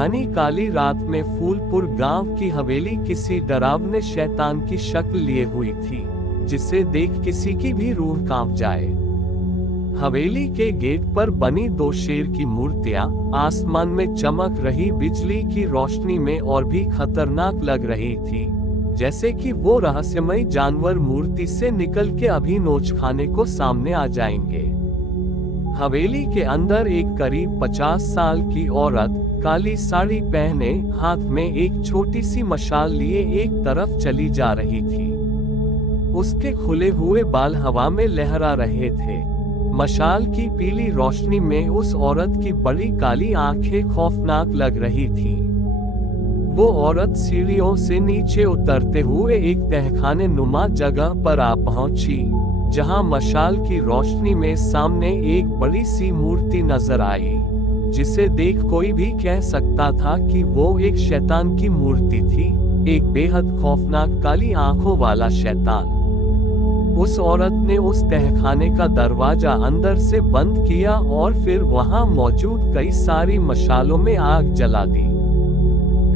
घनी काली रात में फूलपुर गांव की हवेली किसी डरावने शैतान की शक्ल लिए हुई थी, जिसे देख किसी की भी रूह कांप जाए। हवेली के गेट पर बनी दो शेर की मूर्तियां आसमान में चमक रही बिजली की रोशनी में और भी खतरनाक लग रही थी, जैसे कि वो रहस्यमय जानवर मूर्ति से निकल के अभी नोच खाने को सामने आ जाएंगे। हवेली के अंदर एक करीब 50 साल की औरत काली साड़ी पहने हाथ में एक छोटी सी मशाल लिए एक तरफ चली जा रही थी। उसके खुले हुए बाल हवा में लहरा रहे थे। मशाल की पीली रोशनी में उस औरत की बड़ी काली आंखें खौफनाक लग रही थीं। वो औरत सीढ़ियों से नीचे उतरते हुए एक तहखाने नुमा जगह पर आ पहुंची, जहां मशाल की रोशनी में सामने एक बड़ी सी मूर्ति नजर आई, जिसे देख कोई भी कह सकता था कि वो एक शैतान की मूर्ति थी, एक बेहद खौफनाक काली आंखों वाला शैतान। उस औरत ने उस तहखाने का दरवाजा अंदर से बंद किया और फिर वहां मौजूद कई सारी मशालों में आग जला दी।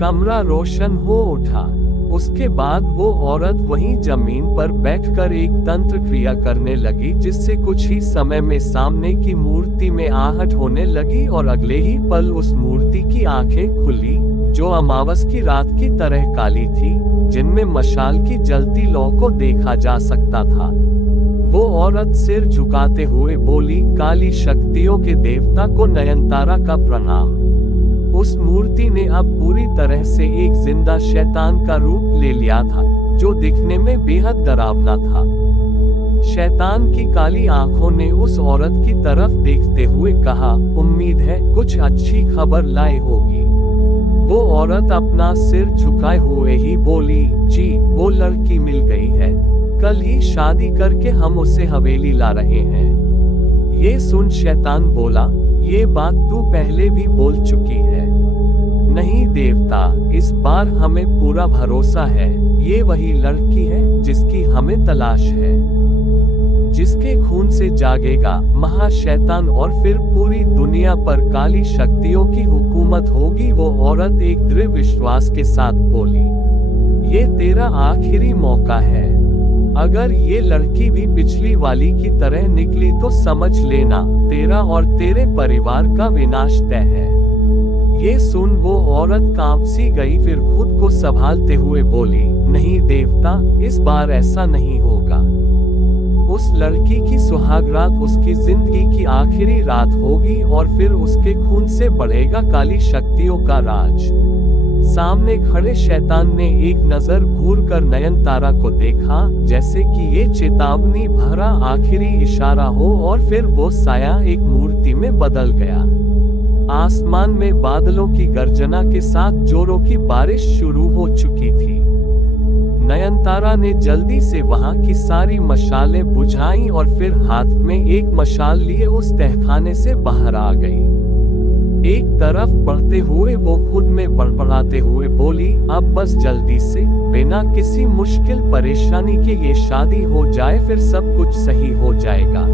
कमरा रोशन हो उठा। उसके बाद वो औरत वहीं जमीन पर बैठकर एक तंत्र क्रिया करने लगी, जिससे कुछ ही समय में सामने की मूर्ति में आहट होने लगी और अगले ही पल उस मूर्ति की आंखें खुली, जो अमावस की रात की तरह काली थी, जिनमें मशाल की जलती लौ को देखा जा सकता था। वो औरत सिर झुकाते हुए बोली, काली शक्तियों के देवता को नयनतारा का प्रणाम। उस मूर्ति ने अब पूरी तरह से एक जिंदा शैतान का रूप ले लिया था, जो दिखने में बेहद डरावना था। शैतान की काली आंखों ने उस औरत की तरफ देखते हुए कहा, उम्मीद है कुछ अच्छी खबर लाए होगी। वो औरत अपना सिर झुकाए हुए ही बोली, जी वो लड़की मिल गई है, कल ही शादी करके हम उसे हवेली ला रहे हैं। ये सुन शैतान बोला, ये बात तू पहले भी बोल चुकी है। नहीं देवता, इस बार हमें पूरा भरोसा है, ये वही लड़की है जिसकी हमें तलाश है, जिसके खून से जागेगा महाशैतान और फिर पूरी दुनिया पर काली शक्तियों की हुकूमत होगी। वो औरत एक दृढ़ विश्वास के साथ बोली, ये तेरा आखिरी मौका है। अगर ये लड़की भी पिछली वाली की तरह निकली तो समझ लेना, तेरा और तेरे परिवार का विनाश तय है। ये सुन वो औरत कांप सी गई, फिर खुद को संभालते हुए बोली, नहीं देवता, इस बार ऐसा नहीं होगा। उस लड़की की सुहागरात उसकी जिंदगी की आखिरी रात होगी और फिर उसके खून से बढ़ेगा काली शक्तियों का राज। सामने खड़े शैतान ने एक नजर घूरकर नयनतारा को देखा, जैसे कि ये चेतावनी भरा आखिरी इशारा हो, और फिर वो साया एक मूर्ति में बदल गया। आसमान में बादलों की गर्जना के साथ जोरों की बारिश शुरू हो चुकी थी। नयनतारा ने जल्दी से वहां की सारी मशालें बुझाईं और फिर हाथ में एक मशाल लिए उस तहखाने से बाहर आ गई। एक तरफ बढ़ते हुए वो खुद में बड़बड़ाते हुए बोली, अब बस जल्दी से बिना किसी मुश्किल परेशानी के ये शादी हो जाए, फिर सब कुछ सही हो जाएगा।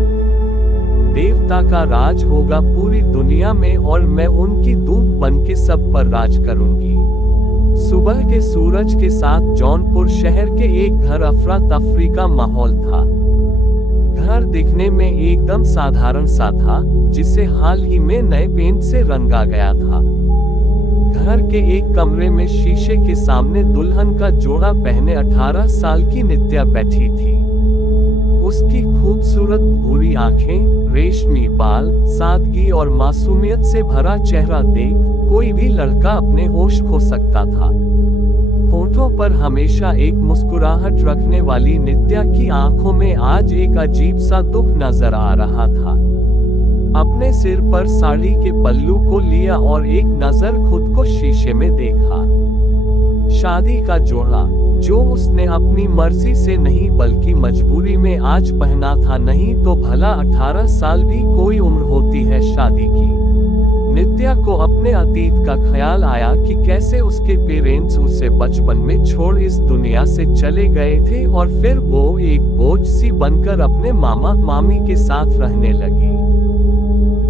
देवता का राज होगा पूरी दुनिया में और मैं उनकी दूत बनके सब पर राज करूंगी। सुबह के सूरज के साथ जौनपुर शहर के एक घर अफरा तफरी का माहौल था। घर दिखने में एकदम साधारण सा था, जिसे हाल ही में नए पेंट से रंगा गया था। घर के एक कमरे में शीशे के सामने दुल्हन का जोड़ा पहने 18 साल की नित्या बैठी थी। उसकी खूबसूरत भूरी आंखें, रेशमी बाल, सादगी और मासूमियत से भरा चेहरा देख कोई भी लड़का अपने होश खो सकता था। होठों पर हमेशा एक मुस्कुराहट रखने वाली नित्या की आंखों में आज एक अजीब सा दुख नजर आ रहा था। अपने सिर पर साड़ी के पल्लू को लिया और एक नजर खुद को शीशे में देखा। शादी का जोड़ा, जो उसने अपनी मर्जी से नहीं बल्कि मजबूरी में आज पहना था, नहीं तो भला 18 साल भी कोई उम्र होती है शादी की। नित्या को अपने अतीत का ख्याल आया कि कैसे उसके पेरेंट्स उसे बचपन में छोड़ इस दुनिया से चले गए थे और फिर वो एक बोझ सी बनकर अपने मामा मामी के साथ रहने लगी।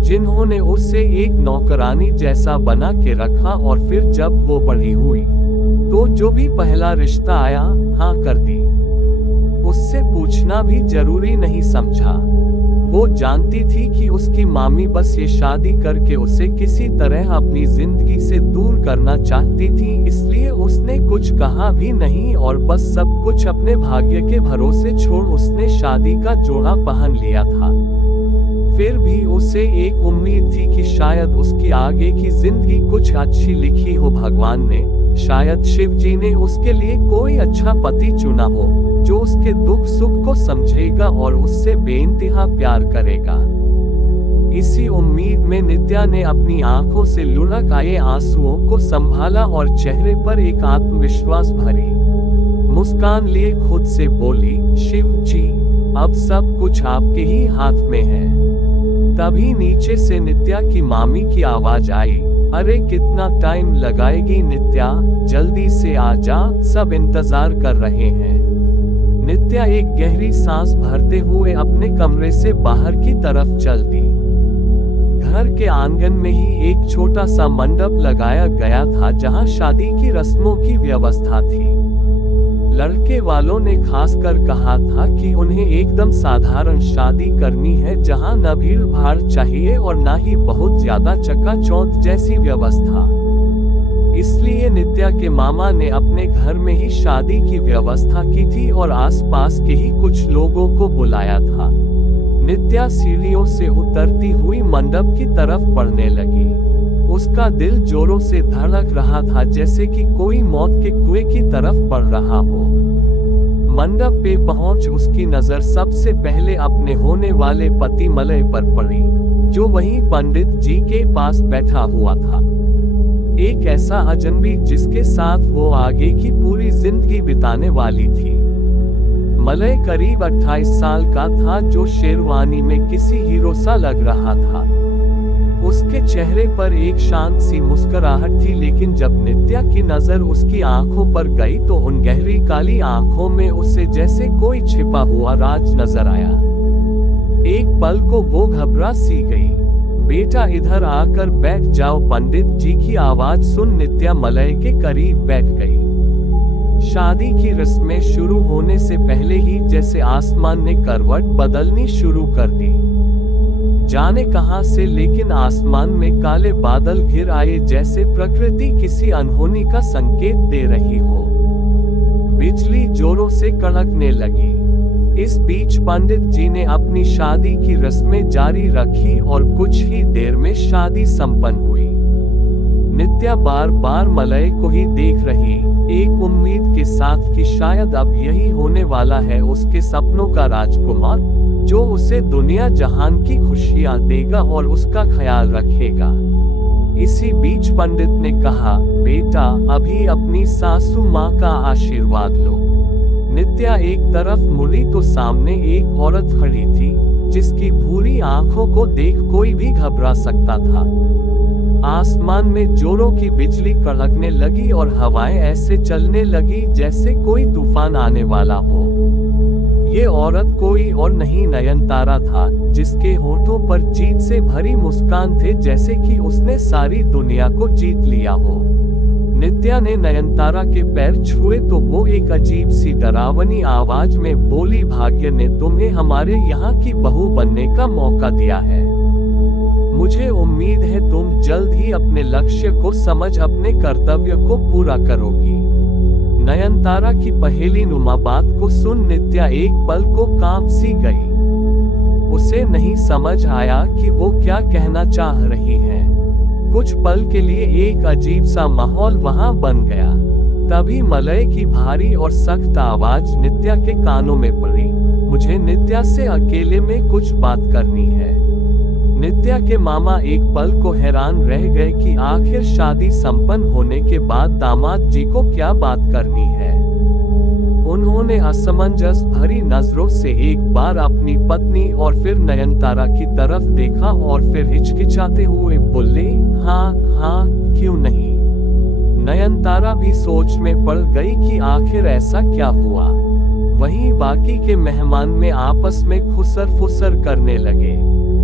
जिन्होंने उसे एक नौकरानी जैसा बना के रखा और फिर जब वो बड़ी हुई तो जो भी पहला रिश्ता आया हाँ कर दी। उससे पूछना भी जरूरी नहीं समझा। वो जानती थी कि उसकी मामी बस ये शादी करके उसे किसी तरह अपनी जिंदगी से दूर करना चाहती थी, इसलिए उसने कुछ कहा भी नहीं और बस सब कुछ अपने भाग्य के भरोसे छोड़ उसने शादी का जोड़ा पहन लिया था। फिर भी उसे एक उम्मीद थी कि शायद उसकी आगे की जिंदगी कुछ अच्छी लिखी हो भगवान ने, शायद शिव जी ने उसके लिए कोई अच्छा पति चुना हो जो उसके दुख सुख को समझेगा और उससे बेइंतहा प्यार करेगा। इसी उम्मीद में नित्या ने अपनी आंखों से लुढ़क आए आंसुओं को संभाला और चेहरे पर एक आत्मविश्वास भरी मुस्कान लिए खुद से बोली, शिव जी अब सब कुछ आपके ही हाथ में है। तभी नीचे से नित्या की मामी की आवाज आई, अरे कितना टाइम लगाएगी नित्या, जल्दी से आ जा, सब इंतजार कर रहे हैं। नित्या एक गहरी सांस भरते हुए अपने कमरे से बाहर की तरफ चल दी। घर के आंगन में ही एक छोटा सा मंडप लगाया गया था जहां शादी की रस्मों की व्यवस्था थी। लड़के वालों ने खासकर कहा था कि उन्हें एकदम साधारण शादी करनी है जहां न भीड़ भाड़ चाहिए और न ही बहुत ज्यादा चकाचौंध जैसी व्यवस्था। इसलिए नित्या के मामा ने अपने घर में ही शादी की व्यवस्था की थी और आसपास के ही कुछ लोगों को बुलाया था। नित्या सीढ़ियों से उतरती हुई मंडप की तरफ बढ़ने लगी। उसका दिल जोरों से धड़क रहा था जैसे कि कोई मौत के कुएं की तरफ बढ़ रहा हो। मंडप पे पहुंच उसकी नजर सबसे पहले अपने होने वाले पति मलय पर पड़ी, जो वहीं पंडित जी के पास बैठा हुआ था। एक ऐसा अजनबी जिसके साथ वो आगे की पूरी जिंदगी बिताने वाली थी। मलय करीब 28 साल का था, जो शेरवानी में किसी हीरो सा लग रहा था। उसके चेहरे पर एक शांत सी मुस्कुराहट थी, लेकिन जब नित्या की नजर उसकी आंखों पर गई तो उन गहरी काली आंखों में उसे जैसे कोई छिपा हुआ राज नजर आया। एक पल को वो घबरा सी गई। बेटा इधर आकर बैठ जाओ, पंडित जी की आवाज सुन नित्या मलय के करीब बैठ गई। शादी की रस्में शुरू होने से पहले ही जैसे आसमान ने करवट बदलनी शुरू कर दी। जाने कहां से लेकिन आसमान में काले बादल घिर आए, जैसे प्रकृति किसी अनहोनी का संकेत दे रही हो। बिजली जोरों से कड़कने लगी। इस बीच पंडित जी ने अपनी शादी की रस्में जारी रखी और कुछ ही देर में शादी संपन्न हुई। नित्या बार बार मलय को ही देख रही, एक उम्मीद के साथ कि शायद अब यही होने वाला है उसके सपनों का राजकुमार, जो उसे दुनिया जहान की खुशियां देगा और उसका ख्याल रखेगा। इसी बीच पंडित ने कहा, बेटा अभी अपनी सासू माँ का आशीर्वाद लो। नित्या एक तरफ मुड़ी तो सामने एक औरत खड़ी थी, जिसकी भूरी आंखों को देख कोई भी घबरा सकता था। आसमान में जोरों की बिजली कड़कने लगी और हवाएं ऐसे चलने लगी जैसे कोई तूफान आने वाला हो। ये औरत कोई और नहीं नयनतारा था, जिसके होठों पर जीत से भरी मुस्कान थे, जैसे कि उसने सारी दुनिया को जीत लिया हो। नित्या ने नयनतारा के पैर छुए तो वो एक अजीब सी डरावनी आवाज में बोली, भाग्य ने तुम्हें हमारे यहाँ की बहू बनने का मौका दिया है। मुझे उम्मीद है तुम जल्द ही अपने लक्ष्य को समझ अपने कर्तव्य को पूरा करोगी। नयनतारा की पहेली नुमा बात को सुन नित्या एक पल को कांप सी गई। उसे नहीं समझ आया कि वो क्या कहना चाह रही है। कुछ पल के लिए एक अजीब सा माहौल वहां बन गया। तभी मलय की भारी और सख्त आवाज नित्या के कानों में पड़ी, मुझे नित्या से अकेले में कुछ बात करनी है। नित्या के मामा एक पल को हैरान रह गए कि आखिर शादी संपन्न होने के बाद दामाद जी को क्या बात करनी है। उन्होंने असमंजस भरी नजरों से एक बार अपनी पत्नी और फिर नयनतारा की तरफ देखा और फिर हिचकिचाते हुए बोले, हाँ हाँ क्यों नहीं। नयनतारा भी सोच में पड़ गई कि आखिर ऐसा क्या हुआ। वहीं बाकी के मेहमान में आपस में खुसर फुसर करने लगे।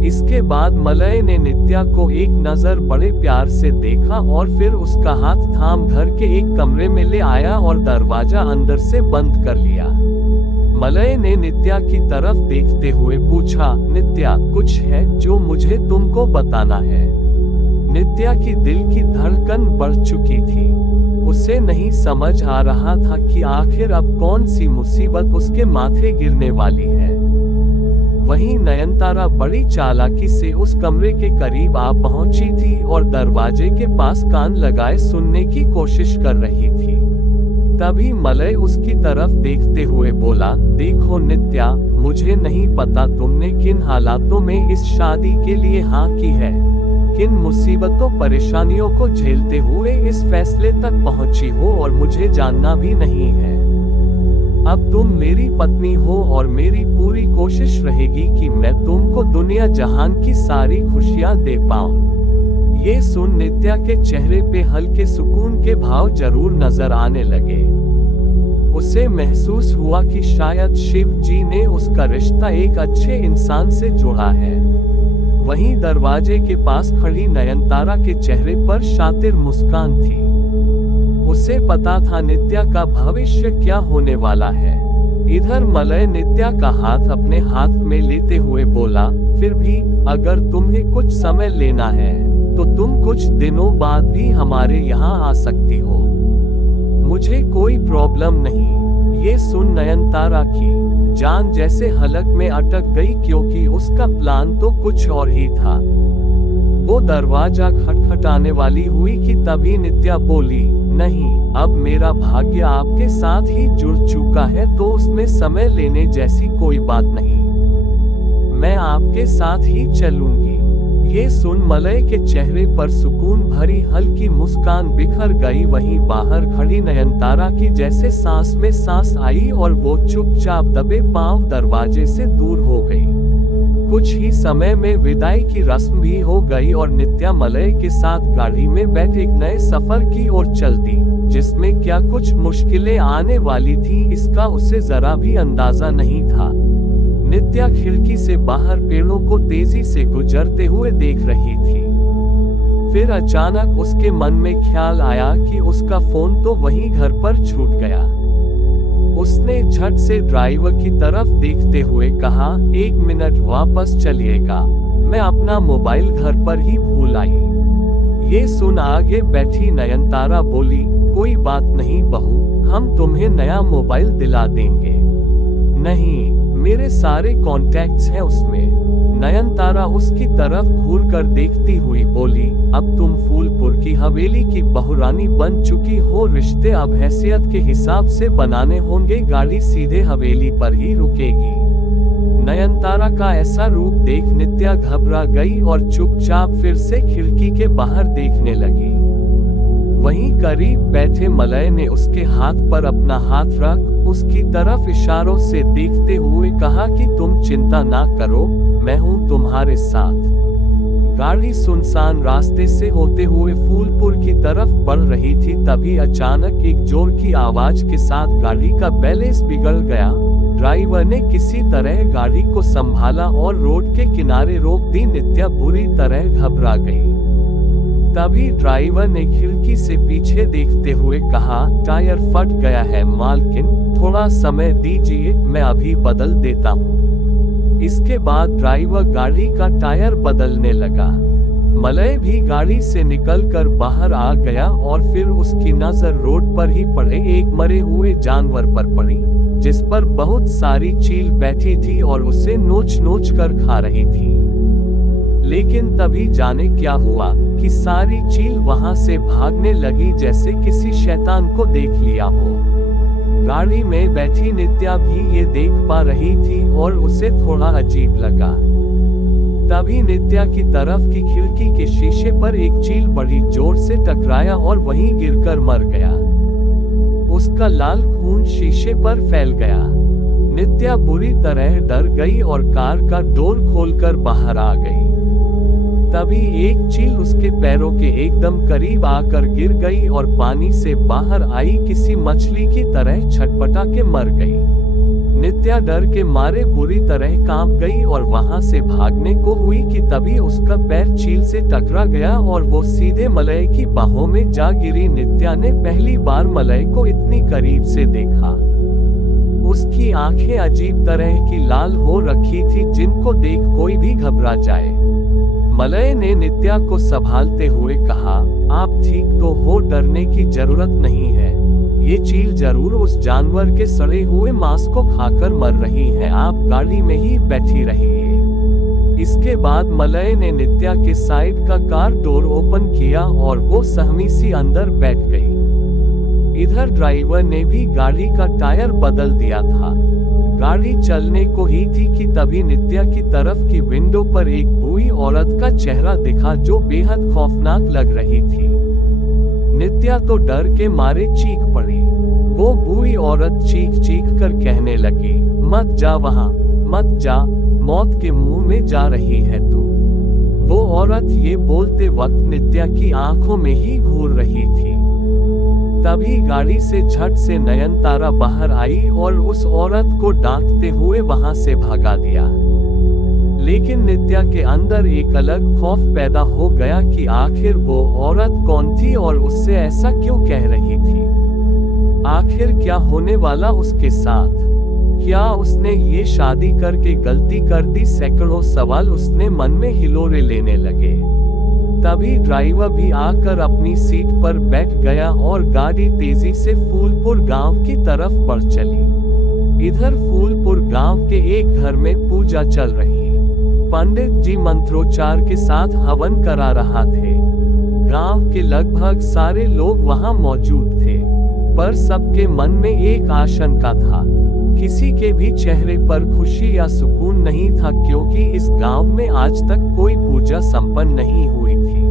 इसके बाद मलय ने नित्या को एक नजर बड़े प्यार से देखा और फिर उसका हाथ थाम घर के एक कमरे में ले आया और दरवाजा अंदर से बंद कर लिया। मलय ने नित्या की तरफ देखते हुए पूछा, नित्या, कुछ है जो मुझे तुमको बताना है? नित्या की दिल की धड़कन बढ़ चुकी थी। उसे नहीं समझ आ रहा था कि आखिर अब कौन सी मुसीबत उसके माथे गिरने वाली है। वहीं नयनतारा बड़ी चालाकी से उस कमरे के करीब आ पहुंची थी और दरवाजे के पास कान लगाए सुनने की कोशिश कर रही थी। तभी मलय उसकी तरफ देखते हुए बोला, देखो नित्या, मुझे नहीं पता तुमने किन हालातों में इस शादी के लिए हाँ की है, किन मुसीबतों परेशानियों को झेलते हुए इस फैसले तक पहुंची हो, और मुझे जानना भी नहीं है। अब तुम मेरी पत्नी हो और मेरी पूरी कोशिश रहेगी कि मैं तुमको दुनिया जहान की सारी खुशियां दे पाऊं। ये सुन नित्या के चेहरे पे हल्के सुकून के भाव जरूर नजर आने लगे। उसे महसूस हुआ कि शायद शिव जी ने उसका रिश्ता एक अच्छे इंसान से जोड़ा है। वहीं दरवाजे के पास खड़ी नयनतारा के चेहरे पर शातिर मुस्कान थी। उसे पता था नित्या का भविष्य क्या होने वाला है। इधर मलय नित्या का हाथ अपने हाथ में लेते हुए बोला, फिर भी अगर तुम्हें कुछ समय लेना है तो तुम कुछ दिनों बाद भी हमारे यहाँ आ सकती हो, मुझे कोई प्रॉब्लम नहीं। ये सुन नयनतारा की जान जैसे हलक में अटक गई, क्योंकि उसका प्लान तो कुछ और ही था। वो दरवाजा खटखटाने वाली हुई कि तभी नित्या बोली, नहीं, अब मेरा भाग्य आपके साथ ही जुड़ चुका है, तो उसमें समय लेने जैसी कोई बात नहीं, मैं आपके साथ ही चलूंगी। ये सुन मलय के चेहरे पर सुकून भरी हल्की मुस्कान बिखर गई। वहीं बाहर खड़ी नयनतारा की जैसे सांस में सांस आई और वो चुपचाप दबे पांव दरवाजे से दूर हो गई। कुछ ही समय में विदाई की रस्म भी हो गई और नित्या मलय के साथ गाड़ी में बैठ एक नए सफर की ओर चल दी, जिसमें क्या कुछ मुश्किलें आने वाली थी इसका उसे जरा भी अंदाजा नहीं था। नित्या खिड़की से बाहर पेड़ों को तेजी से गुजरते हुए देख रही थी। फिर अचानक उसके मन में ख्याल आया कि उसका फोन तो वहीं घर पर छूट गया। उसने झट से ड्राइवर की तरफ देखते हुए कहा, 1 मिनट वापस चलिएगा, मैं अपना मोबाइल घर पर ही भूल आई। ये सुन आगे बैठी नयनतारा बोली, कोई बात नहीं बहू, हम तुम्हें नया मोबाइल दिला देंगे। नहीं, मेरे सारे कॉन्टैक्ट्स हैं उसमें। नयनतारा उसकी तरफ घूर कर देखती हुई बोली, अब तुम फूलपुर की हवेली की बहुरानी बन चुकी हो, रिश्ते अब हैसियत के हिसाब से बनाने होंगे, गाड़ी सीधे हवेली पर ही रुकेगी। नयनतारा का ऐसा रूप देख नित्या घबरा गई और चुपचाप फिर से खिड़की के बाहर देखने लगी। वहीं करीब बैठे मलय ने उसके हाथ पर अपना हाथ रख उसकी तरफ इशारों से देखते हुए कहा कि तुम चिंता ना करो, मैं हूं तुम्हारे साथ। गाड़ी सुनसान रास्ते से होते हुए फूलपुर की तरफ बढ़ रही थी, तभी अचानक एक जोर की आवाज के साथ गाड़ी का बैलेंस बिगड़ गया। ड्राइवर ने किसी तरह गाड़ी को संभाला और रोड के किनारे रोक दी। नित्या बुरी तरह घबरा गई। तभी ड्राइवर ने खिड़की से पीछे देखते हुए कहा, टायर फट गया है मालकिन, थोड़ा समय दीजिए, मैं अभी बदल देता हूँ। इसके बाद ड्राइवर गाड़ी का टायर बदलने लगा। मलय भी गाड़ी से निकलकर बाहर आ गया और फिर उसकी नजर रोड पर ही पड़े एक मरे हुए जानवर पर पड़ी, जिस पर बहुत सारी चील बैठी थी और उसे नोच नोच कर खा रही थी। लेकिन तभी जाने क्या हुआ कि सारी चील वहां से भागने लगी जैसे किसी शैतान को देख लिया हो। गाड़ी में बैठी नित्या भी ये देख पा रही थी और उसे थोड़ा अजीब लगा। तभी नित्या की तरफ की खिड़की के शीशे पर एक चील बड़ी जोर से टकराया और वहीं गिरकर मर गया। उसका लाल खून शीशे पर फैल गया। नित्या बुरी तरह डर गई और कार का डोर खोलकर बाहर आ गई। तभी एक चील उसके पैरों के एकदम करीब आकर गिर गई और पानी से बाहर आई किसी मछली की तरह छटपटा के मर गई। नित्या डर के मारे बुरी तरह कांप गई और वहां से भागने को हुई कि तभी उसका पैर चील से टकरा गया और वो सीधे मलय की बाहों में जा गिरी। नित्या ने पहली बार मलय को इतनी करीब से देखा। उसकी आंखें अजीब तरह की लाल हो रखी थी, जिनको देख कोई भी घबरा जाए। मलय ने नित्या को संभालते हुए कहा, आप ठीक तो हो, डरने की जरूरत नहीं है। ये चील जरूर उस जानवर के सड़े हुए मांस को खाकर मर रही है। आप गाड़ी में ही बैठी रहिए। इसके बाद मलय ने नित्या के साइड का कार डोर ओपन किया और वो सहमी सी अंदर बैठ गई। इधर ड्राइवर ने भी गाड़ी का टायर बदल दिया था। गाड़ी चलने को ही थी कि तभी नित्या की तरफ की विंडो पर एक बूढ़ी औरत का चेहरा दिखा जो बेहद खौफनाक लग रही थी। नित्या तो डर के मारे चीख पड़ी। वो बूढ़ी औरत चीख चीख कर कहने लगी, मत जा वहां, मत जा, मौत के मुंह में जा रही है तू। वो औरत ये बोलते वक्त नित्या की आंखों में ही घूर रही थी। तभी गाड़ी से झट से नयनतारा बाहर आई और उस औरत को डांटते हुए वहां से भगा दिया। लेकिन नित्या के अंदर एक अलग खौफ पैदा हो गया कि आखिर वो औरत कौन थी और उससे ऐसा क्यों कह रही थी। आखिर क्या होने वाला उसके साथ? क्या उसने ये शादी करके गलती कर दी? सैकड़ों सवाल उसने मन में हिलोरे लेने लगे। तभी ड्राइवर भी आकर अपनी सीट पर बैठ गया और गाड़ी तेजी से फूलपुर गांव की तरफ बढ़ चली। इधर फूलपुर गांव के एक घर में पूजा चल रही। पंडित जी मंत्रोच्चार के साथ हवन करा रहा थे। गांव के लगभग सारे लोग वहां मौजूद थे, पर सबके मन में एक आशंका था। किसी के भी चेहरे पर खुशी या सुकून नहीं था, क्योंकि इस गांव में आज तक कोई पूजा संपन्न नहीं हुई थी।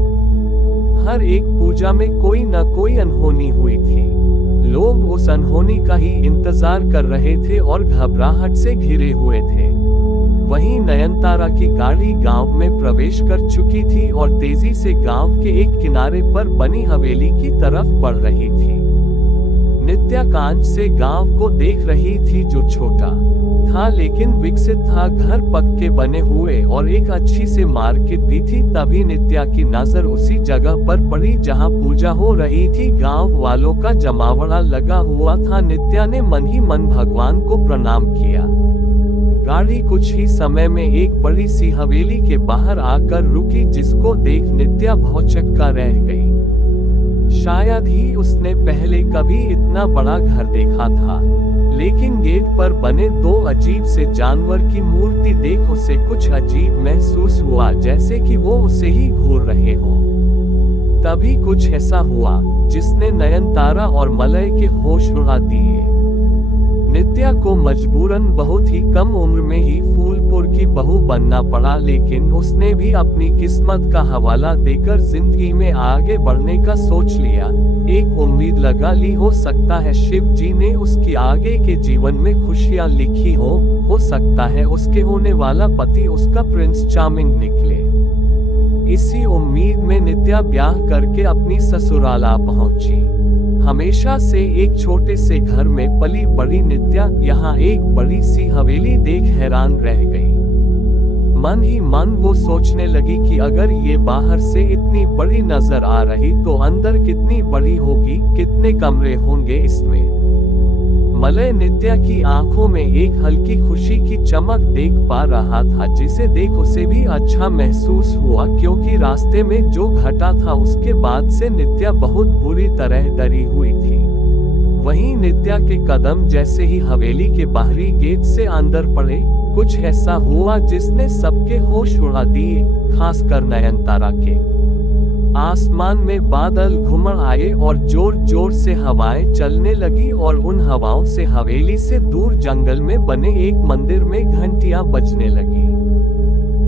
हर एक पूजा में कोई न कोई अनहोनी हुई थी। लोग उस अनहोनी का ही इंतजार कर रहे थे और घबराहट से घिरे हुए थे। वहीं नयनतारा की गाड़ी गांव में प्रवेश कर चुकी थी और तेजी से गांव के एक किनारे पर बनी हवेली की तरफ बढ़ रही थी। नित्या कांच से गांव को देख रही थी, जो छोटा था लेकिन विकसित था। घर पक्के बने हुए और एक अच्छी से मार्केट भी थी। तभी नित्या की नजर उसी जगह पर पड़ी जहां पूजा हो रही थी। गांव वालों का जमावड़ा लगा हुआ था। नित्या ने मन ही मन भगवान को प्रणाम किया। गाड़ी कुछ ही समय में एक बड़ी सी हवेली के बाहर आकर रुकी, जिसको देख नित्या भौचक्का रह गई। शायद ही उसने पहले कभी इतना बड़ा घर देखा था, लेकिन गेट पर बने दो अजीब से जानवर की मूर्ति देख उसे कुछ अजीब महसूस हुआ, जैसे कि वो उसे ही घूर रहे हो। तभी कुछ ऐसा हुआ जिसने नयनतारा और मलय के होश उड़ा दिए। नित्या को मजबूरन बहुत ही कम उम्र में ही फूलपुर की बहू बनना पड़ा, लेकिन उसने भी अपनी किस्मत का हवाला देकर जिंदगी में आगे बढ़ने का सोच लिया। एक उम्मीद लगा ली, हो सकता है शिव जी ने उसकी आगे के जीवन में खुशियां लिखी हो सकता है उसके होने वाला पति उसका प्रिंस चार्मिंग निकले। इसी उम्मीद में नित्या ब्याह करके अपनी ससुराल आ पहुंची। हमेशा से एक छोटे से घर में पली बड़ी नित्या यहाँ एक बड़ी सी हवेली देख हैरान रह गई। मन ही मन वो सोचने लगी कि अगर ये बाहर से इतनी बड़ी नजर आ रही तो अंदर कितनी बड़ी होगी, कितने कमरे होंगे इसमें। मलय नित्या की आंखों में एक हल्की खुशी की चमक देख पा रहा था, जिसे देख उसे भी अच्छा महसूस हुआ, क्योंकि रास्ते में जो घटा था उसके बाद से नित्या बहुत बुरी तरह डरी हुई थी। वहीं नित्या के कदम जैसे ही हवेली के बाहरी गेट से अंदर पड़े, कुछ ऐसा हुआ जिसने सबके होश उड़ा दिए, खासकर नयनतारा के। आसमान में बादल घुमड़ आए और जोर जोर से हवाएं चलने लगी और उन हवाओं से हवेली से दूर जंगल में बने एक मंदिर में घंटियां बजने लगी।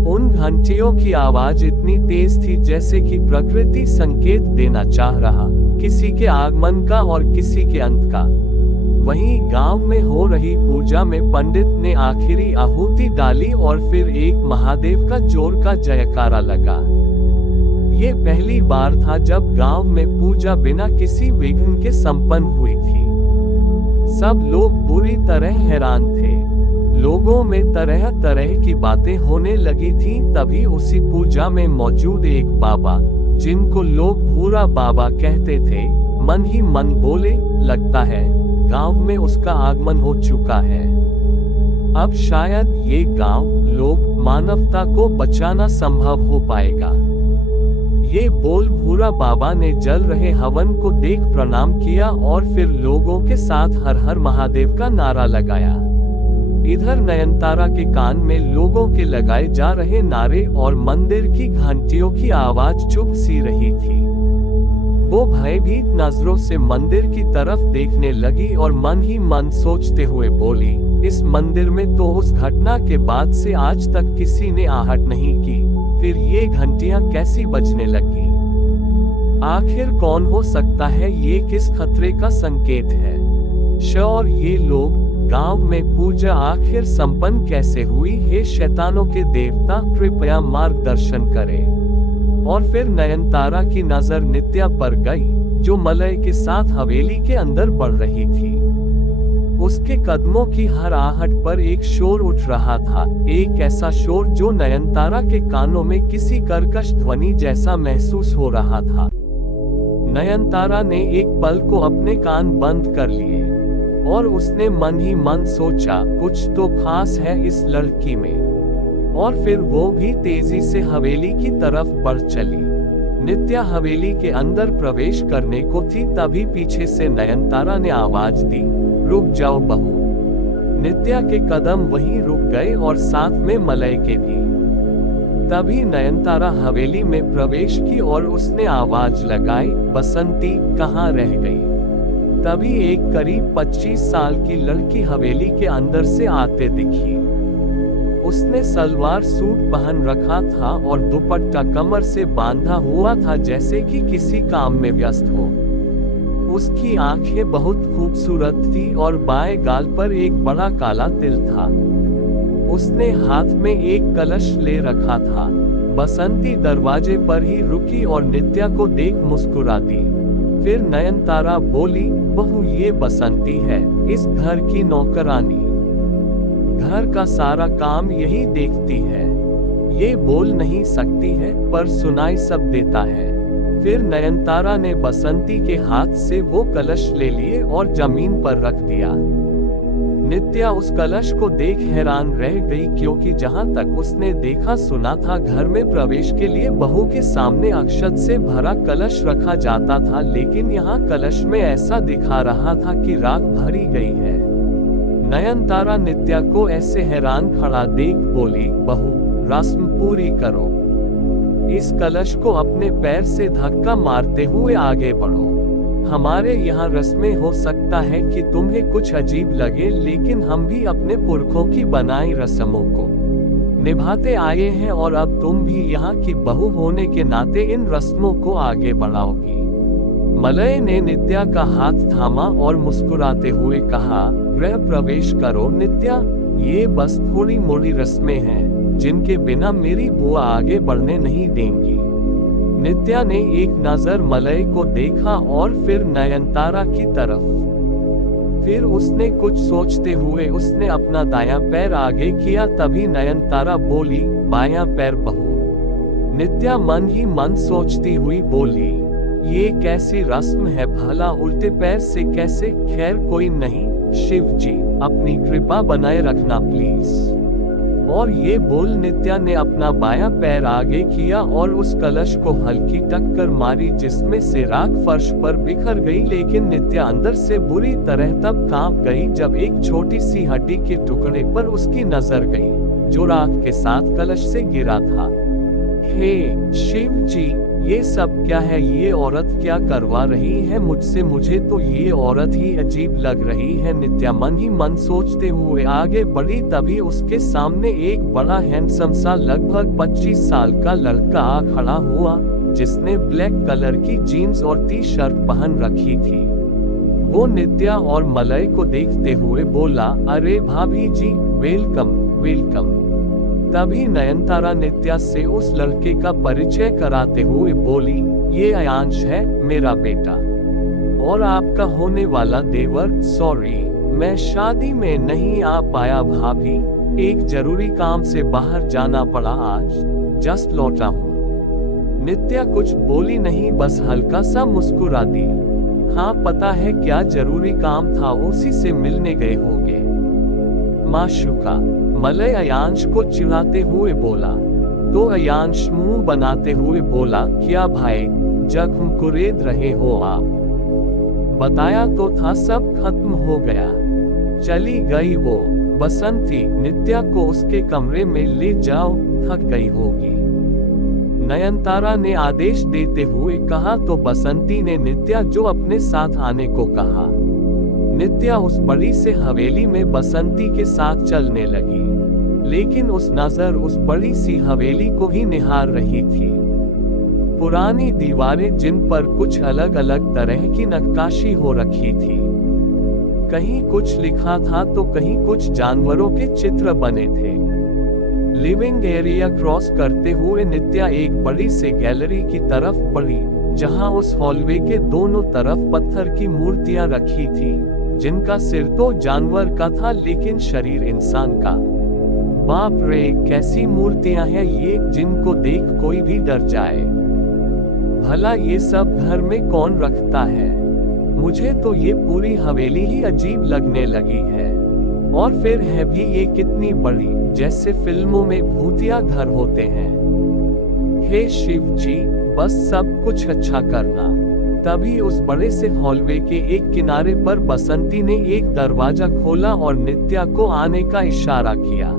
उन घंटियों की आवाज इतनी तेज थी जैसे कि प्रकृति संकेत देना चाह रहा, किसी के आगमन का और किसी के अंत का। वहीं गांव में हो रही पूजा में पंडित ने आखिरी आहुति डाली और फिर एक महादेव का जोर का जयकारा लगा। ये पहली बार था जब गांव में पूजा बिना किसी विघ्न के संपन्न हुई थी। सब लोग बुरी तरह हैरान थे। लोगों में तरह तरह की बातें होने लगी थी। तभी उसी पूजा में मौजूद एक बाबा, जिनको लोग भूरा बाबा कहते थे, मन ही मन बोले, लगता है गांव में उसका आगमन हो चुका है। अब शायद ये गांव, लोग, मानवता को बचाना संभव हो पाएगा। ये बोल भूरा बाबा ने जल रहे हवन को देख प्रणाम किया और फिर लोगों के साथ हर हर महादेव का नारा लगाया। इधर नयनतारा के कान में लोगों के लगाए जा रहे नारे और मंदिर की घंटियों की आवाज चुभ सी रही थी। वो भयभीत नजरों से मंदिर की तरफ देखने लगी और मन ही मन सोचते हुए बोली, इस मंदिर में तो उस घटना के बाद से आज तक किसी ने आहट नहीं की, फिर ये घंटियां कैसी बजने लगी? आखिर कौन हो सकता है? ये किस खतरे का संकेत है? और ये लोग, गांव में पूजा आखिर संपन्न कैसे हुई? हे शैतानों के देवता, कृपया मार्गदर्शन करें। और फिर नयनतारा की नजर नित्या पर गई, जो मलय के साथ हवेली के अंदर बढ़ रही थी। उसके कदमों की हर आहट पर एक शोर उठ रहा था, एक ऐसा शोर जो नयनतारा के कानों में किसी कर्कश ध्वनि जैसा महसूस हो रहा था। नयनतारा ने एक पल को अपने कान बंद कर लिए और उसने मन ही मन सोचा, कुछ तो खास है इस लड़की में। और फिर वो भी तेजी से हवेली की तरफ बढ़ चली। नित्या हवेली के अंदर प्रवेश करने को थी, तभी पीछे से नयनतारा ने आवाज दी, रुक जाओ बहू। नित्या के कदम वहीं रुक गए और साथ में मलय के भी। तभी नयनतारा हवेली में प्रवेश की और उसने आवाज लगाई, बसंती कहाँ रह गई? तभी एक करीब 25 साल की लड़की हवेली के अंदर से आते दिखी। उसने सलवार सूट पहन रखा था और दुपट्टा कमर से बांधा हुआ था, जैसे कि किसी काम में व्यस्त हो। उसकी आंखें बहुत खूबसूरत थी और बाएं गाल पर एक बड़ा काला तिल था। उसने हाथ में एक कलश ले रखा था। बसंती दरवाजे पर ही रुकी और नित्या को देख मुस्कुरा दी। फिर नयनतारा बोली, बहू ये बसंती है, इस घर की नौकरानी, घर का सारा काम यही देखती है। ये बोल नहीं सकती है पर सुनाई सब देता है। फिर नयनतारा ने बसंती के हाथ से वो कलश ले लिए और जमीन पर रख दिया। नित्या उस कलश को देख हैरान रह गई, क्योंकि जहां तक उसने देखा सुना था, घर में प्रवेश के लिए बहू के सामने अक्षत से भरा कलश रखा जाता था, लेकिन यहाँ कलश में ऐसा दिखा रहा था कि राख भरी गई है। नयनतारा नित्या को ऐसे हैरान खड़ा देख बोली, बहू रस्म पूरी करो। इस कलश को अपने पैर से धक्का मारते हुए आगे बढ़ो। हमारे यहाँ रस्में हो सकता है कि तुम्हें कुछ अजीब लगे, लेकिन हम भी अपने पुरखों की बनाई रस्मों को निभाते आए हैं और अब तुम भी यहाँ की बहू होने के नाते इन रस्मों को आगे बढ़ाओगी। मलय ने नित्या का हाथ थामा और मुस्कुराते हुए कहा, गृह प्रवेश करो नित्या, ये बस थोड़ी मोड़ी रस्में हैं, जिनके बिना मेरी बुआ आगे बढ़ने नहीं देंगी। नित्या ने एक नजर मलय को देखा और फिर नयनतारा की तरफ। फिर उसने कुछ सोचते हुए उसने अपना दायां पैर आगे किया। तभी नयनतारा बोली, बायां पैर बहू। नित्या मन ही मन सोचती हुई बोली, ये कैसी रस्म है भला, उल्टे पैर से कैसे? खैर कोई नहीं, शिव जी अपनी कृपा बनाए रखना प्लीज। और ये बोल नित्या ने अपना बायां पैर आगे किया और उस कलश को हल्की टक्कर मारी, जिसमें से राख फर्श पर बिखर गई। लेकिन नित्या अंदर से बुरी तरह तब कांप गई जब एक छोटी सी हड्डी के टुकड़े पर उसकी नजर गई, जो राख के साथ कलश से गिरा था। हे शिव जी, ये सब क्या है? ये औरत क्या करवा रही है मुझसे? मुझे तो ये औरत ही अजीब लग रही है। नित्या मन ही मन सोचते हुए आगे बढ़ी। तभी उसके सामने एक बड़ा हैंडसम सा लगभग 25 साल का लड़का आ खड़ा हुआ, जिसने ब्लैक कलर की जीन्स और टी शर्ट पहन रखी थी। वो नित्या और मलय को देखते हुए बोला, अरे भाभी जी, वेलकम वेलकम। तभी नयनतारा नित्या से उस लड़के का परिचय कराते हुए बोली, ये अयांश है, मेरा बेटा, और आपका होने वाला देवर। सॉरी, मैं शादी में नहीं आ पाया भाभी, एक जरूरी काम से बाहर जाना पड़ा आज, जस्ट लौटा हूँ। नित्या कुछ बोली नहीं, बस हल्का सा मुस्कुरा दी। हाँ पता है क्या जरूरी काम था, उसी से मिलने गए होंगे। माशुका, मलय अयांश को चिढ़ाते हुए बोला। तो अयांश मुंह बनाते हुए बोला, क्या भाई जख्म कुरेद रहे हो आप? बताया तो था सब खत्म हो गया। चली गई वो। बसंती, नित्या को उसके कमरे में ले जाओ, थक गई होगी, नयनतारा ने आदेश देते हुए कहा। तो बसंती ने नित्या जो अपने साथ आने को कहा। नित्या उस बड़ी से हवेली में बसंती के साथ चलने लगी, लेकिन उस नजर उस बड़ी सी हवेली को ही निहार रही थी। पुरानी दीवारें जिन पर कुछ अलग अलग तरह की नक्काशी हो रखी थी, कहीं कुछ लिखा था तो कहीं कुछ जानवरों के चित्र बने थे। लिविंग एरिया क्रॉस करते हुए नित्या एक बड़ी से गैलरी की तरफ बढ़ी, जहां उस हॉलवे के दोनों तरफ पत्थर की मूर्तियां रखी थी, जिनका सिर तो जानवर का था लेकिन शरीर इंसान का। बाप रे, कैसी मूर्तियां हैं ये, जिनको देख कोई भी डर जाए। भला ये सब घर में कौन रखता है? मुझे तो ये पूरी हवेली ही अजीब लगने लगी है। और फिर है भी ये कितनी बड़ी, जैसे फिल्मों में भूतिया घर होते हैं। हे शिव जी, बस सब कुछ अच्छा करना। तभी उस बड़े से हॉलवे के एक किनारे पर बसंती ने एक दरवाजा खोला और नित्या को आने का इशारा किया।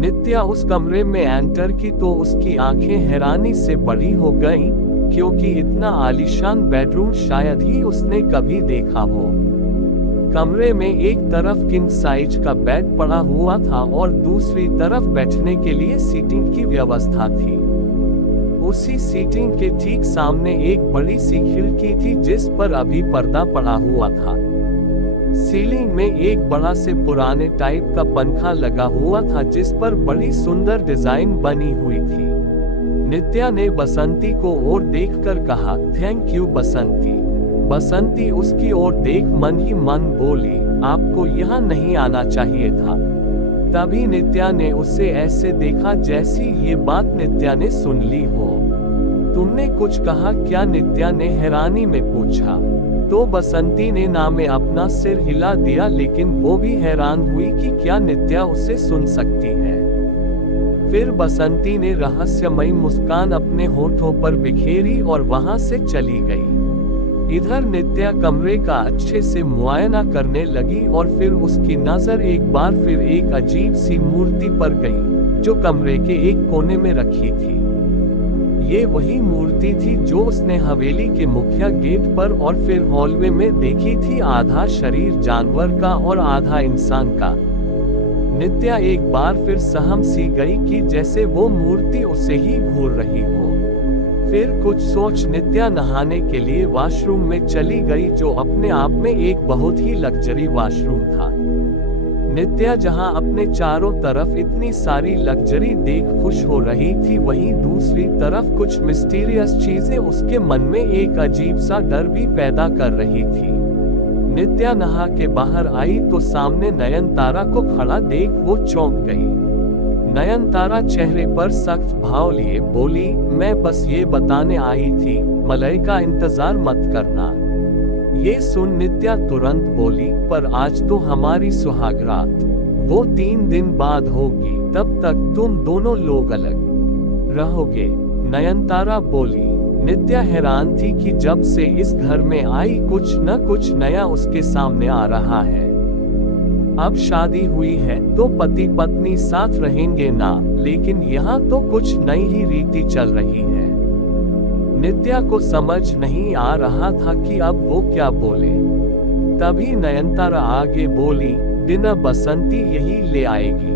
नित्या उस कमरे में एंटर की तो उसकी आंखें हैरानी से बड़ी हो गईं, क्योंकि इतना आलीशान बेडरूम शायद ही उसने कभी देखा हो। कमरे में एक तरफ किंग साइज का बेड पड़ा हुआ था और दूसरी तरफ बैठने के लिए सीटिंग की व्यवस्था थी। उसी सीटिंग के ठीक सामने एक बड़ी सी खिड़की थी जिस पर अभी पर्दा पड़ा हुआ था। सीलिंग में एक बड़ा से पुराने टाइप का पंखा लगा हुआ था जिस पर बड़ी सुंदर डिजाइन बनी हुई थी। नित्या ने बसंती को और देखकर कहा, थैंक यू बसंती। बसंती उसकी ओर देख मन ही मन बोली, आपको यहाँ नहीं आना चाहिए था। तभी नित्या ने उसे ऐसे देखा जैसी ये बात नित्या ने सुन ली हो। तुमने कुछ कहा क्या? नित्या ने हैरानी में पूछा। तो बसंती ने ना में अपना सिर हिला दिया, लेकिन वो भी हैरान हुई कि क्या नित्या उसे सुन सकती है। फिर बसंती ने रहस्यमयी मुस्कान अपने होठों पर बिखेरी और वहां से चली गई। इधर नित्या कमरे का अच्छे से मुआयना करने लगी और फिर उसकी नजर एक बार फिर एक अजीब सी मूर्ति पर गई, जो कमरे के एक कोने में रखी थी। ये वही मूर्ति थी जो उसने हवेली के मुख्य गेट पर और फिर हॉलवे में देखी थी, आधा शरीर जानवर का और आधा इंसान का। नित्या एक बार फिर सहम सी गई कि जैसे वो मूर्ति उसे ही घूर रही हो। फिर कुछ सोच नित्या नहाने के लिए वॉशरूम में चली गई, जो अपने आप में एक बहुत ही लग्जरी वॉशरूम था। नित्या जहां अपने चारों तरफ इतनी सारी लग्जरी देख खुश हो रही थी, वहीं दूसरी तरफ कुछ मिस्टीरियस चीजें उसके मन में एक अजीब सा डर भी पैदा कर रही थी। नित्या नहा के बाहर आई तो सामने नयनतारा को खड़ा देख वो चौंक गई। नयनतारा चेहरे पर सख्त भाव लिए बोली, मैं बस ये बताने आई थी, मलय का इंतजार मत करना। ये सुन नित्या तुरंत बोली, पर आज तो हमारी सुहागरात, वो 3 दिन बाद होगी, तब तक तुम दोनों लोग अलग रहोगे। नयनतारा बोली। नित्या हैरान थी कि जब से इस घर में आई कुछ न कुछ नया उसके सामने आ रहा है। अब शादी हुई है तो पति पत्नी साथ रहेंगे ना, लेकिन यहाँ तो कुछ नई ही रीति चल रही है। नित्या को समझ नहीं आ रहा था कि अब वो क्या बोले। तभी नयनतारा आगे बोली, डिनर बसंती यही ले आएगी,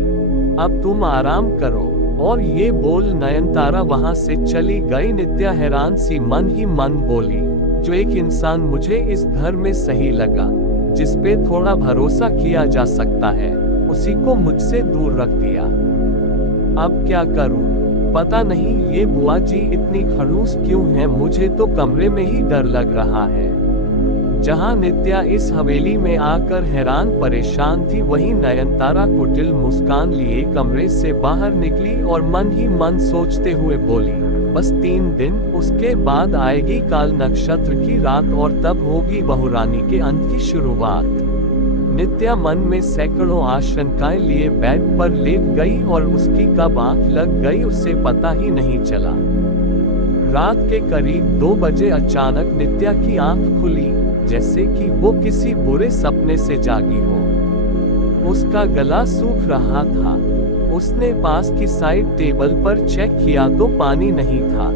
अब तुम आराम करो। और ये बोल नयनतारा वहां से चली गई। नित्या हैरान सी मन ही मन बोली, जो एक इंसान मुझे इस घर में सही लगा, जिस पे थोड़ा भरोसा किया जा सकता है, उसी को मुझसे दूर रख दिया। अब क्या करूं? पता नहीं ये बुआ जी इतनी खड़ूस क्यों हैं, मुझे तो कमरे में ही डर लग रहा है। जहां नित्या इस हवेली में आकर हैरान परेशान थी, वहीं नयनतारा कुटिल मुस्कान लिए कमरे से बाहर निकली और मन ही मन सोचते हुए बोली, बस 3 दिन, उसके बाद आएगी काल नक्षत्र की रात और तब होगी बहुरानी के अंत की शुरुआत। नित्या मन में सैकड़ों आशंकाएं लिए बेड पर लेट गई और उसकी कब आंख लग गई उसे पता ही नहीं चला। रात के करीब 2 बजे अचानक नित्या की आंख खुली, जैसे कि वो किसी बुरे सपने से जागी हो। उसका गला सूख रहा था। उसने पास की साइड टेबल पर चेक किया तो पानी नहीं था।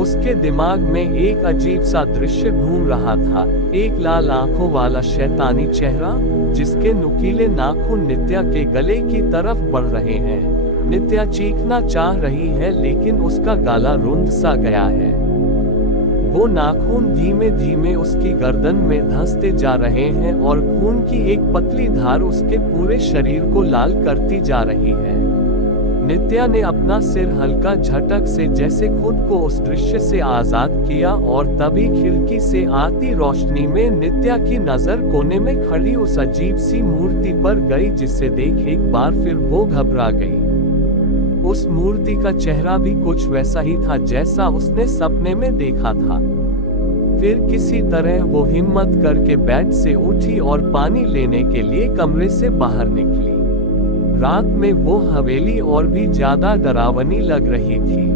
उसके दिमाग में एक अजीब सा दृश्य घूम रहा था, एक लाल आंखों वाला शैतानी चेहरा, जिसके नुकीले नाखून नित्या के गले की तरफ बढ़ रहे हैं। नित्या चीखना चाह रही है लेकिन उसका गला रुंध सा गया है। वो नाखून धीमे धीमे उसकी गर्दन में धंसते जा रहे हैं और खून की एक पतली धार उसके पूरे शरीर को लाल करती जा रही है। नित्या ने अपना सिर हल्का झटक से जैसे खुद को उस दृश्य से आजाद किया और तभी खिड़की से आती रोशनी में नित्या की नजर कोने में खड़ी उस अजीब सी मूर्ति पर गई, जिसे देख एक बार फिर वो घबरा गई। उस मूर्ति का चेहरा भी कुछ वैसा ही था जैसा उसने सपने में देखा था। फिर किसी तरह वो हिम्मत करके बेड से उठी और पानी लेने के लिए कमरे से बाहर निकली। रात में वो हवेली और भी ज्यादा डरावनी लग रही थी।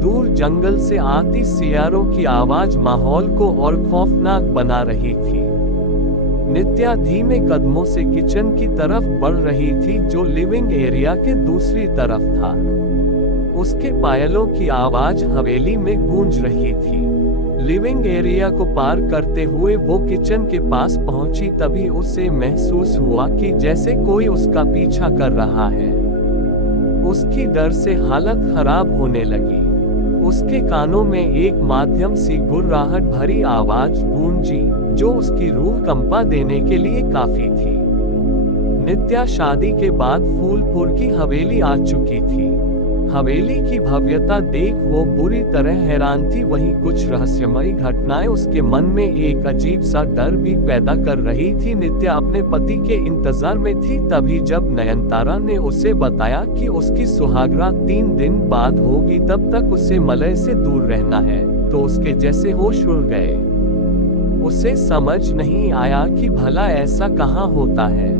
दूर जंगल से आती सियारों की आवाज माहौल को और खौफनाक बना रही थी। नित्या धीमे कदमों से किचन की तरफ बढ़ रही थी, जो लिविंग एरिया के दूसरी तरफ था। उसके पायलों की आवाज हवेली में गूंज रही थी। लिविंग एरिया को पार करते हुए वो किचन के पास पहुंची, तभी उसे महसूस हुआ कि जैसे कोई उसका पीछा कर रहा है। उसकी डर से हालत खराब होने लगी। उसके कानों में एक माध्यम सी गुर्राहट भरी आवाज गूंजी, जो उसकी रूह कंपा देने के लिए काफी थी। नित्या शादी के बाद फूलपुर की हवेली आ चुकी थी। हवेली की भव्यता देख वो बुरी तरह हैरान थी, वहीं कुछ रहस्यमयी घटनाएं उसके मन में एक अजीब सा डर भी पैदा कर रही थी। नित्या अपने पति के इंतजार में थी, तभी जब नयनतारा ने उसे बताया कि उसकी सुहागरात 3 दिन बाद होगी, तब तक उसे मलय से दूर रहना है, तो उसके जैसे होश उड़ गए। उसे समझ नहीं आया कि भला ऐसा कहाँ होता है।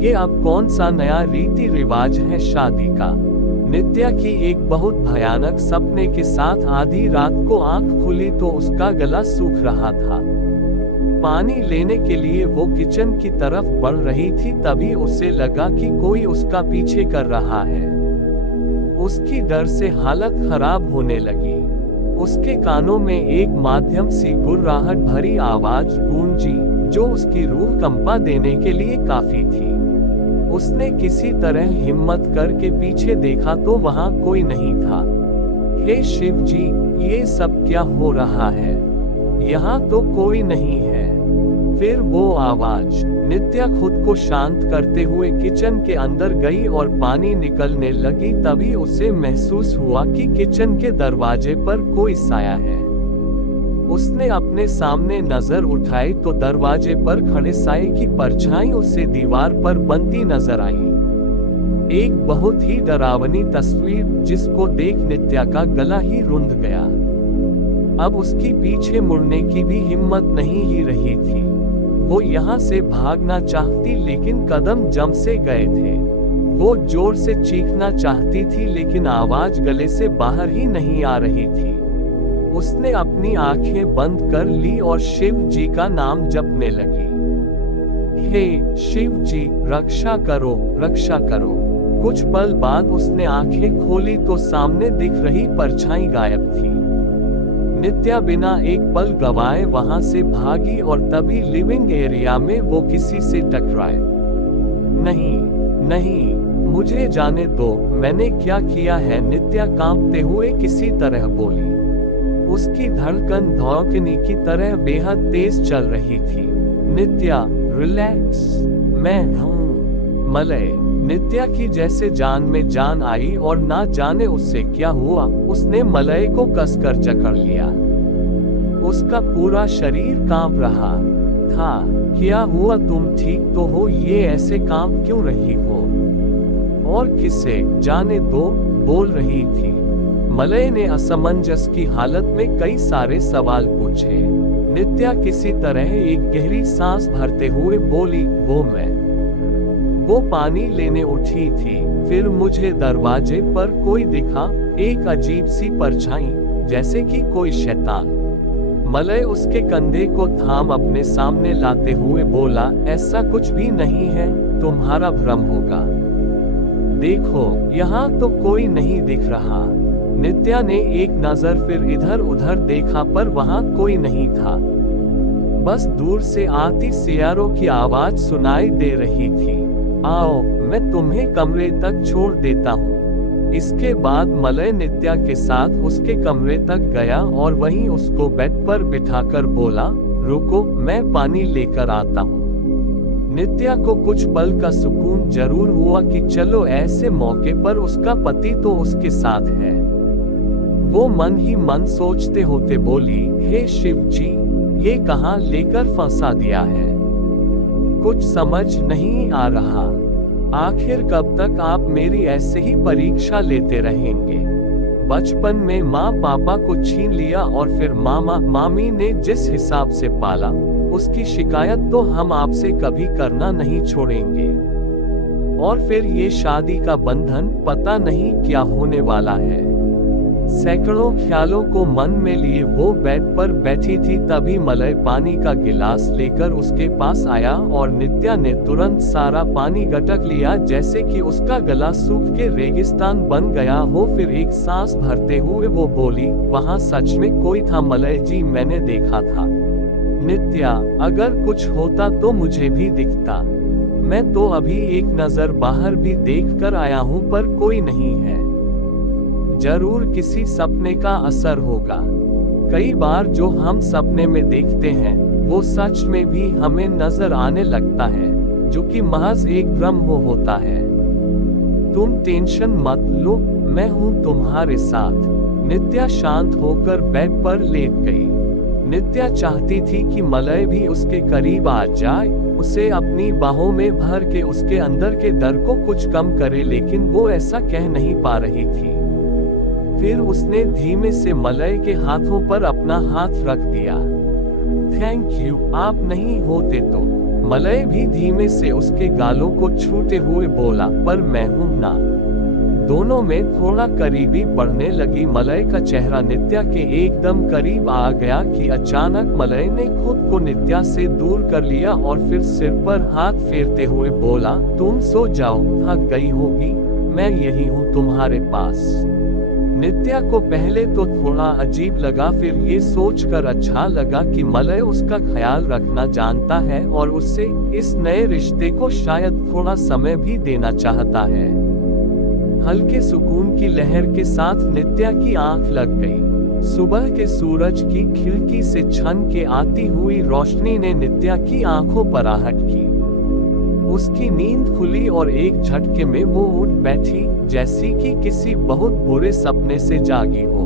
ये अब कौन सा नया रीति रिवाज है शादी का। नित्या की एक बहुत भयानक सपने के साथ आधी रात को आंख खुली तो उसका गला सूख रहा था। पानी लेने के लिए वो किचन की तरफ बढ़ रही थी, तभी उसे लगा कि कोई उसका पीछे कर रहा है। उसकी डर से हालत खराब होने लगी। उसके कानों में एक माध्यम सी गुर्राहट भरी आवाज गूंजी, जो उसकी रूह कंपा देने के लिए काफी थी। उसने किसी तरह हिम्मत करके पीछे देखा तो वहां कोई नहीं था। हे शिव जी, ये सब क्या हो रहा है? यहाँ तो कोई नहीं है। फिर वो आवाज। नित्या खुद को शांत करते हुए किचन के अंदर गई और पानी निकलने लगी, तभी उसे महसूस हुआ कि किचन के दरवाजे पर कोई साया है। उसने अपने सामने नजर उठाई तो दरवाजे पर खड़े साये की परछाई उसे दीवार पर बनती नजर आई। एक बहुत ही डरावनी तस्वीर, जिसको देख नित्या का गला ही रुंध गया। अब उसकी पीछे मुड़ने की भी हिम्मत नहीं ही रही थी। वो यहाँ से भागना चाहती, लेकिन कदम जम से गए थे। वो जोर से चीखना चाहती थी, लेकिन आवाज गले से बाहर ही नहीं आ रही थी। उसने अपनी आंखें बंद कर ली और शिव जी का नाम जपने लगी। हे शिव जी, रक्षा करो, रक्षा करो। कुछ पल बाद उसने आंखें खोली तो सामने दिख रही परछाई गायब थी। नित्या बिना एक पल गवाए वहां से भागी और तभी लिविंग एरिया में वो किसी से टकराए। नहीं नहीं, मुझे जाने दो, मैंने क्या किया है? नित्या कांपते हुए किसी तरह बोली। उसकी धड़कन धौंकनी की तरह बेहद तेज चल रही थी। नित्या, रिलैक्स, मैं हूँ मलय। नित्या की जैसे जान में जान आई और ना जाने उससे क्या हुआ, उसने मलय को कसकर जकड़ लिया। उसका पूरा शरीर कांप रहा था। क्या हुआ, तुम ठीक तो हो? ये ऐसे कांप क्यों रही हो? और किसे जाने दो, बोल रही थी। मलय ने असमंजस की हालत में कई सारे सवाल पूछे। नित्या किसी तरह एक गहरी सांस भरते हुए बोली, वो पानी लेने उठी थी, फिर मुझे दरवाजे पर कोई दिखा, एक अजीब सी परछाई, जैसे कि कोई शैतान। मलय उसके कंधे को थाम अपने सामने लाते हुए बोला, ऐसा कुछ भी नहीं है, तुम्हारा भ्रम होगा। देखो, यहाँ तो कोई नहीं दिख रहा। नित्या ने एक नजर फिर इधर उधर देखा, पर वहाँ कोई नहीं था। बस दूर से आती सियारों की आवाज सुनाई दे रही थी। आओ, मैं तुम्हें कमरे तक छोड़ देता हूँ। इसके बाद मलय नित्या के साथ उसके कमरे तक गया और वहीं उसको बेड पर बिठाकर बोला, रुको, मैं पानी लेकर आता हूँ। नित्या को कुछ पल का सुकून जरूर हुआ कि चलो, ऐसे मौके पर उसका पति तो उसके साथ है। वो मन ही मन सोचते होते बोली, हे शिव जी, ये कहाँ लेकर फंसा दिया है? कुछ समझ नहीं आ रहा। आखिर कब तक आप मेरी ऐसे ही परीक्षा लेते रहेंगे? बचपन में माँ पापा को छीन लिया और फिर मामा मामी ने जिस हिसाब से पाला, उसकी शिकायत तो हम आपसे कभी करना नहीं छोड़ेंगे। और फिर ये शादी का बंधन, पता नहीं क्या होने वाला है। सैकड़ों ख्यालों को मन में लिए वो बेड पर बैठी थी, तभी मलय पानी का गिलास लेकर उसके पास आया और नित्या ने तुरंत सारा पानी गटक लिया, जैसे कि उसका गला सूख के रेगिस्तान बन गया हो। फिर एक सांस भरते हुए वो बोली, वहाँ सच में कोई था मलय जी, मैंने देखा था। नित्या, अगर कुछ होता तो मुझे भी दिखता। मैं तो अभी एक नजर बाहर भी देख कर आया हूँ, पर कोई नहीं है। जरूर किसी सपने का असर होगा। कई बार जो हम सपने में देखते हैं, वो सच में भी हमें नजर आने लगता है, जो कि महज एक भ्रम होता है। तुम टेंशन मत लो, मैं हूँ तुम्हारे साथ। नित्या शांत होकर बेड पर लेट गई। नित्या चाहती थी कि मलय भी उसके करीब आ जाए, उसे अपनी बाहों में भर के उसके अंदर के डर को कुछ कम करे, लेकिन वो ऐसा कह नहीं पा रही थी। फिर उसने धीमे से मलय के हाथों पर अपना हाथ रख दिया। थैंक यू, आप नहीं होते तो। मलय भी धीमे से उसके गालों को छूते हुए बोला, पर मैं हूं ना। दोनों में थोड़ा करीबी बढ़ने लगी। मलय का चेहरा नित्या के एकदम करीब आ गया कि अचानक मलय ने खुद को नित्या से दूर कर लिया और फिर सिर पर हाथ फेरते हुए बोला, तुम सो जाओ, थक गई होगी, मैं यही हूँ तुम्हारे पास। नित्या को पहले तो थोड़ा अजीब लगा, फिर ये सोचकर अच्छा लगा कि मलय उसका ख्याल रखना जानता है और उससे इस नए रिश्ते को शायद थोड़ा समय भी देना चाहता है। हल्के सुकून की लहर के साथ नित्या की आंख लग गई। सुबह के सूरज की खिड़की से छन के आती हुई रोशनी ने नित्या की आंखों पर आहट की। उसकी नींद खुली और एक झटके में वो उठ बैठी, जैसी कि किसी बहुत बुरे सपने से जागी हो।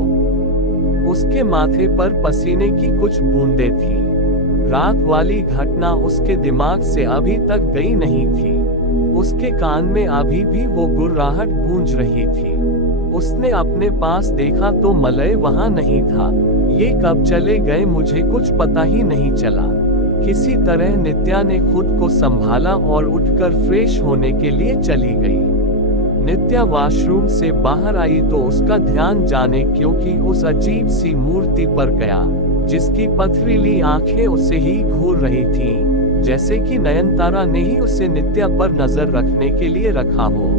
उसके माथे पर पसीने की कुछ बूंदें थी। रात वाली घटना उसके दिमाग से अभी तक गई नहीं थी। उसके कान में अभी भी वो गुर्राहट गूंज रही थी। उसने अपने पास देखा तो मलय वहां नहीं था। ये कब चले गए मुझे कुछ पता ही नहीं चला। किसी तरह नित्या ने खुद को संभाला और उठकर फ्रेश होने के लिए चली गई। नित्या वॉशरूम से बाहर आई तो उसका ध्यान जाने क्योंकि उस अजीब सी मूर्ति पर गया, जिसकी पथरीली आंखें उसे ही घूर रही थीं, जैसे कि नयनतारा ने ही उसे नित्या पर नजर रखने के लिए रखा हो।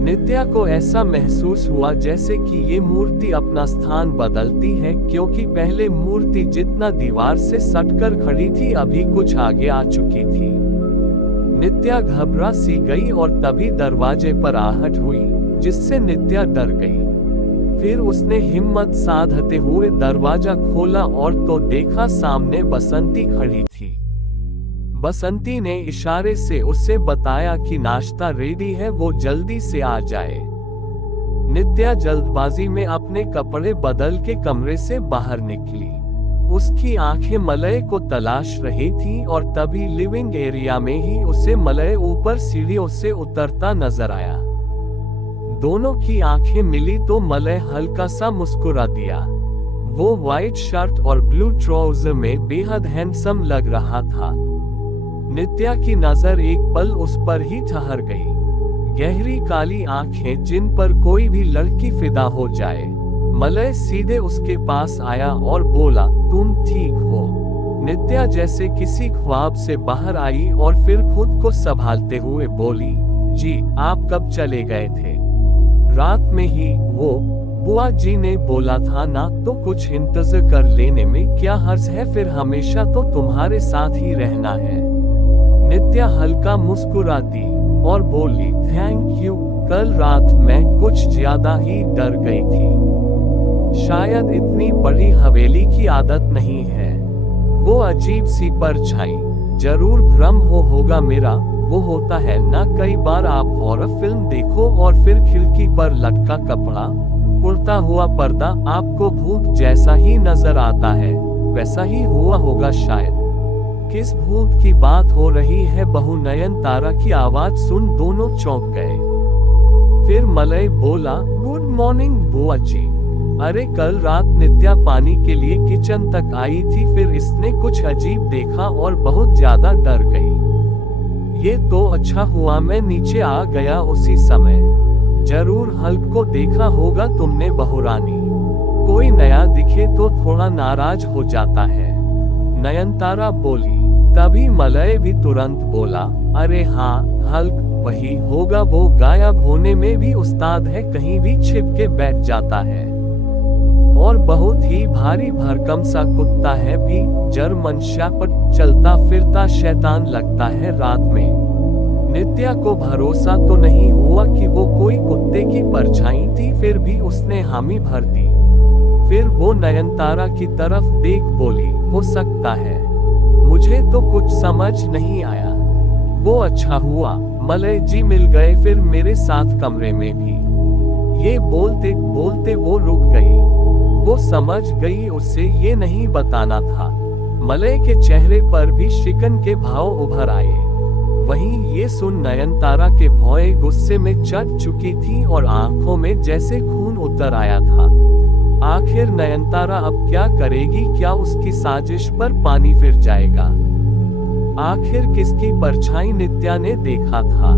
नित्या को ऐसा महसूस हुआ जैसे कि ये मूर्ति अपना स्थान बदलती है, क्योंकि पहले मूर्ति जितना दीवार से सटकर खड़ी थी, अभी कुछ आगे आ चुकी थी। नित्या घबरा सी गई और तभी दरवाजे पर आहट हुई, जिससे नित्या डर गई। फिर उसने हिम्मत साधते हुए दरवाजा खोला और तो देखा सामने बसंती खड़ी थी। बसंती ने इशारे से उसे बताया कि नाश्ता रेडी है, वो जल्दी से आ जाए। नित्या जल्दबाजी में अपने कपड़े बदल के कमरे से बाहर निकली। उसकी आंखें मलय को तलाश रही थी और तभी लिविंग एरिया में ही उसे मलय ऊपर सीढ़ियों से उतरता नजर आया। दोनों की आंखें मिली तो मलय हल्का सा मुस्कुरा दिया। वो व्हाइट शर्ट और ब्लू ट्राउजर में बेहद हैंडसम लग रहा था। नित्या की नजर एक पल उस पर ही ठहर गई। गहरी काली आंखें जिन पर कोई भी लड़की फिदा हो जाए। मलय सीधे उसके पास आया और बोला, तुम ठीक हो? नित्या जैसे किसी ख्वाब से बाहर आई और फिर खुद को संभालते हुए बोली, जी आप कब चले गए थे? रात में ही। वो बुआ जी ने बोला था ना, तो कुछ इंतजार कर लेने में क्या हर्ज है, फिर हमेशा तो तुम्हारे साथ ही रहना है। नित्या हल्का मुस्कुरा दी और बोली, थैंक यू, कल रात मैं कुछ ज्यादा ही डर गई थी। शायद इतनी बड़ी हवेली की आदत नहीं है। वो अजीब सी परछाई, जरूर भ्रम होगा मेरा। वो होता है ना, कई बार आप हॉरर फिल्म देखो और फिर खिड़की पर लटका कपड़ा, उड़ता हुआ पर्दा आपको भूत जैसा ही नजर आता है। वैसा ही हुआ होगा शायद। किस भूत की बात हो रही है? बहू नयनतारा की आवाज सुन दोनों चौंक गए। फिर मलय बोला, गुड मॉर्निंग बुआ जी। अरे कल रात नित्या पानी के लिए किचन तक आई थी, फिर इसने कुछ अजीब देखा और बहुत ज्यादा डर गई। ये तो अच्छा हुआ मैं नीचे आ गया उसी समय। जरूर हल्क को देखा होगा तुमने बहुरानी। कोई नया दिखे तो थोड़ा नाराज हो जाता है, नयनतारा बोली। तभी मलय भी तुरंत बोला, अरे हाँ, हल्क वही होगा। वो गायब होने में भी उस्ताद है, कहीं भी छिप के बैठ जाता है। और बहुत ही भारी भरकम सा कुत्ता है भी, जर्मन शेपर्ड, चलता फिरता शैतान लगता है रात में। नित्या को भरोसा तो नहीं हुआ कि वो कोई कुत्ते की परछाई थी, फिर भी उसने हामी भर दी। फिर वो नयनतारा की तरफ देख बोली, हो सकता है, मुझे तो कुछ समझ नहीं आया। वो अच्छा हुआ मलय जी मिल गए, फिर मेरे साथ कमरे में भी। ये बोलते बोलते वो रुक गई। वो समझ गई उसे ये नहीं बताना था। मलय के चेहरे पर भी शिकन के भाव उभर आए। वहीं ये सुन नयनतारा के भौएं गुस्से में चढ़ चुकी थी और आंखों में जैसे खून उतर आया था। आखिर नयनतारा अब क्या करेगी? क्या उसकी साजिश पर पानी फिर जाएगा? आखिर किसकी परछाई नित्या ने देखा था?